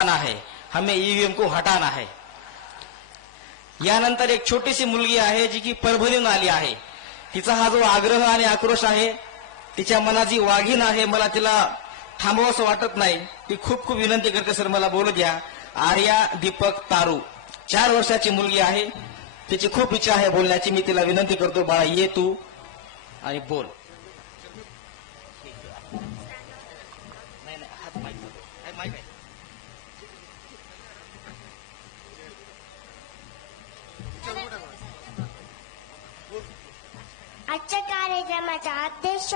है, हमें ईव्हीएम को हटाना है। यानंतर एक छोटीशी मुलगी आहे जी की परभणीहून आली आहे। तिचा हा जो आग्रह आणि आक्रोश आहे, तिच्या मनाची वाघीण आहे, मला तिला थांबवावंसं वाटत नाही। ती खूप खूप विनंती करते, सर मला बोलू द्या। आर्या दीपक तारू 4 वर्षाची मुलगी आहे, तिची खूप इच्छा आहे बोलण्याची। मी तिला विनंती करतो, बाळा ये तू आणि बोल। आजच्या कार्यक्रमाचा अध्यक्ष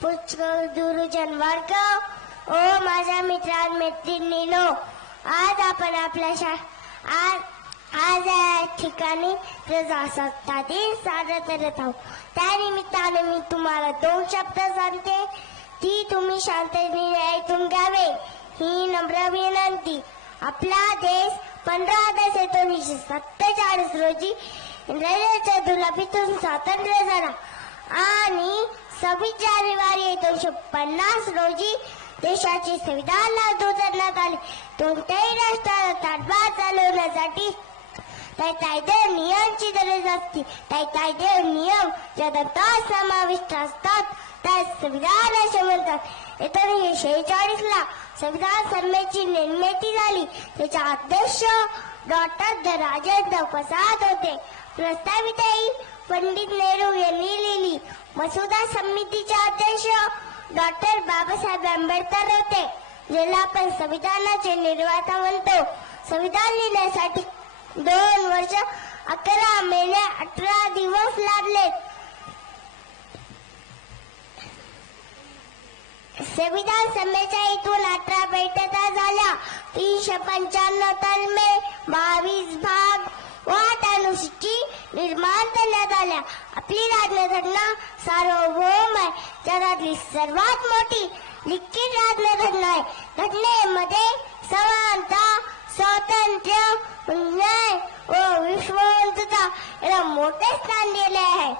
पुष्कळ गुरुजन वर्ग ओ माझ्या मित्रांनो, आज आपण आपल्या आज या ठिकाणी प्रजासत्ताक दिन साजरा करत आहोत। त्यानिमित्ताने मी तुम्हाला 2 शब्द सांगते, ती तुम्ही शांततेने ऐकून घ्यावे ही नम्र विनंती। आपला देश 15 ऑगस्ट 1947 रोजी इंग्रजांच्या जुलुमातून स्वातंत्र्य झाला आणि 26 जानेवारी 1950 रोजी देशाचे संविधान लागू करण्यात आले। कोणत्याही राष्ट्राला ताब्यात चालवण्यासाठी त्या कायदे नियमांची गरज असते। त्या कायदे नियम ज्यात समाविष्ट असतात त्या संविधान असे म्हणतात। 1946 ला संविधान सभेची निर्मिती झाली। त्याचे अध्यक्ष डॉक्टर राजेंद्र प्रसाद होते। प्रस्तावित पंडित नेहरू यांनी लिहिली। मसुदा समितीचे अध्यक्ष डॉक्टर बाबासाहेब आंबेडकर होते, ज्याला आपण संविधानाचे निर्माता म्हणतो। संविधान लिहिण्यासाठी 2 वर्ष 11 महिने 18 दिवस लागले। संविधान सभेच्या इथून 18 बैठका झाल्या। 395 कलमे, 22 भाग व 8 अनुसूची निर्माण करण्यात आल्या। आपली राज्यघटना सार्वभौम आहे, जगातली सर्वात मोठी लिखित राज्यघटना आहे। घटनेमध्ये समानता, स्वातंत्र्य, न्याय व विश्वासार्हता याला मोठे स्थान दिले आहे।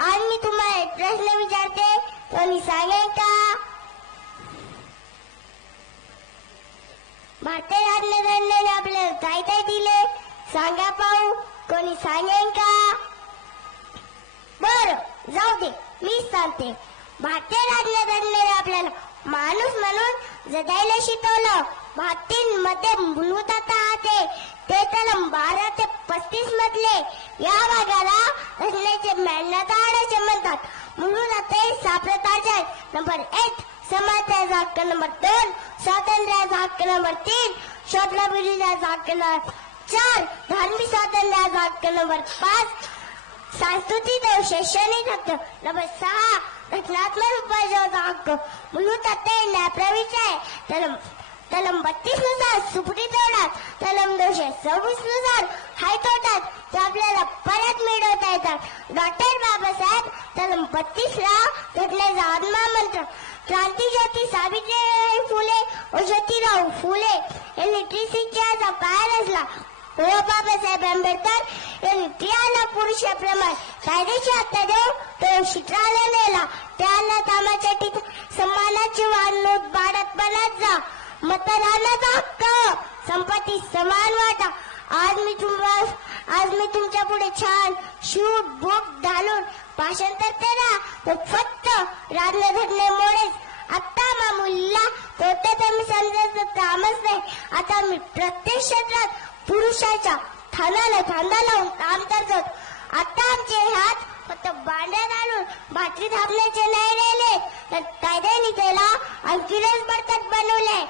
आज मी तुम्हाला एक प्रश्न विचारते, कोणी सांगेल का? भारतीय राज्यघटनेने आपल्याला काय काय दिले सांगा पाहू, कोणी सांगेल का? बरं जाऊ दे, मी सांगते। भारतीय राज्यघटनेने आपल्याला माणूस म्हणून जगायला शिकवलं। भारतीयांमध्ये मूलभूत आहे ते कलम 12 ते 35 मधले या भागाला घटनेचे मान्यता असे म्हणतात। मूलभूत हक्क 6 प्रकारचे आहेत। नंबर 1 समानतेचा हक्क, नंबर 2 स्वातंत्र्याचा हक्क, नंबर 3 शोषणाविरुद्धचा हक्क, नंबर 4 धार्मिक स्वातंत्र्याचा हक्क, नंबर 5 सांस्कृतिक व शैक्षणिक हक्क, नंबर 6 घटनात्मक उपयोगाचा हक्क। मूलभूत हक्क न्यायप्रविष्ट आहे। कलम 32 नुसार सुप्रीम कोर्टात, कलम 226 नुसार हायकोर्टात ते आपल्याला परत मिळवता येतात। डॉक्टर बाबासाहेब कलम 32 ला घटनेचा आत्मा म्हणतात। क्रांतीज्योती सावित्रीबाई फुले व ज्योतिराव फुले यांनी त्रिशिक्षाचा पाया रचला व बाबासाहेब आंबेडकर यांनी स्त्रियांना पुरुषाप्रमाणे कायदेशीर हक्क देऊन तो शिक्षणाला नेला। त्यांना कामाच्या ठिकाणी सन्मानाची वागणूक बाळगपणात जा, मतदानाचा हक्क, संपत्ती समान वाटा। आज मी तुमच्या पुढे छान शूट बूट घालून भाषण करते ना, तो फक्त राज्यघटनेमुळेच। आता मामुलीला कोणत्या तुम्ही समजायचं कामच नाही। आता मी प्रत्येक क्षेत्रात पुरुषाच्या खांद्याला खांदा लावून काम करतो। आता आमचे हात फक्त बांड्या घालून भाकरी थापण्याचे नाही राहिले, तर कायद्याने त्याला आणखीनच बळकट बनवले।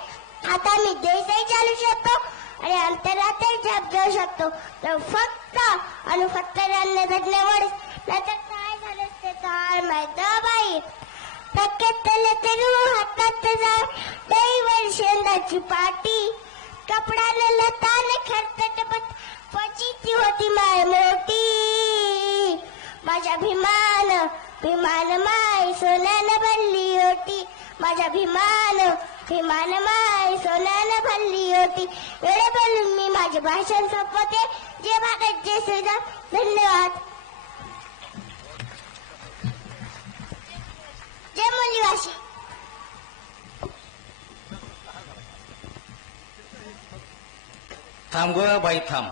आता मी देशही चालू शकतो आणि आंतरराष्ट्रीय जग घेऊ शकतो, तर फक्त आणि फक्त राज्यघटनेमुळेच। नाहीतर काय झालं ते काय माहित बाई। टक्क्यातले तरी हातात दैवर शेंदाची पाटी, कपड्याने लताने खरकट पचीची होती माय मोठी। माझ्या भीमान माय सोन्यानं भरली होती, माझ्या भीमान माय सोन्यानं भरली होती। एवढे बोलून मी माझे भाषण संपवते। जय भारत, जय श्रीराम, धन्यवाद। जय मुलीवाशी। थांब ग बाई थांब,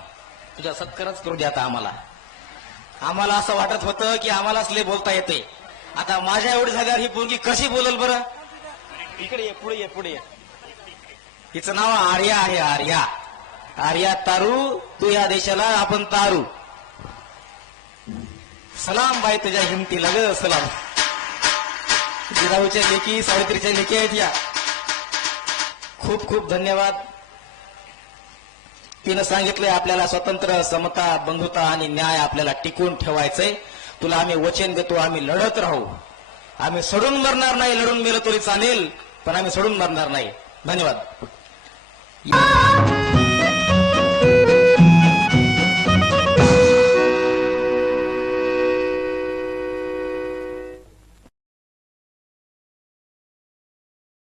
तुझ्या सत्कारच करू दे आता आम्हाला. आम्हाला असं वाटत होतं की आम्हालाच लय बोलता येते. आता माझ्या एवढी झाल्यावर ही पोरगी कशी बोलल बरं? इकडे ये, पुढे ये, पुढे ये. हिचं नाव आर्या आहे, आर्या. आर्या तारू, तू या देशाला आपण तारू. सलाम बाई तुझ्या हिमतीला ग सलाम. जिराऊच्या लेकी, सावित्रीच्या लेकी आहेत या. खूप खूप धन्यवाद. तिनं सांगितलंय आपल्याला स्वतंत्र, समता, बंधुता आणि न्याय आपल्याला टिकून ठेवायचंय. तुला आम्ही वचन देतो, आम्ही लढत राहू. आम्ही सोडून मरणार नाही. लढून मेलं तरी चालेल, पण आम्ही सोडून मरणार नाही. धन्यवाद.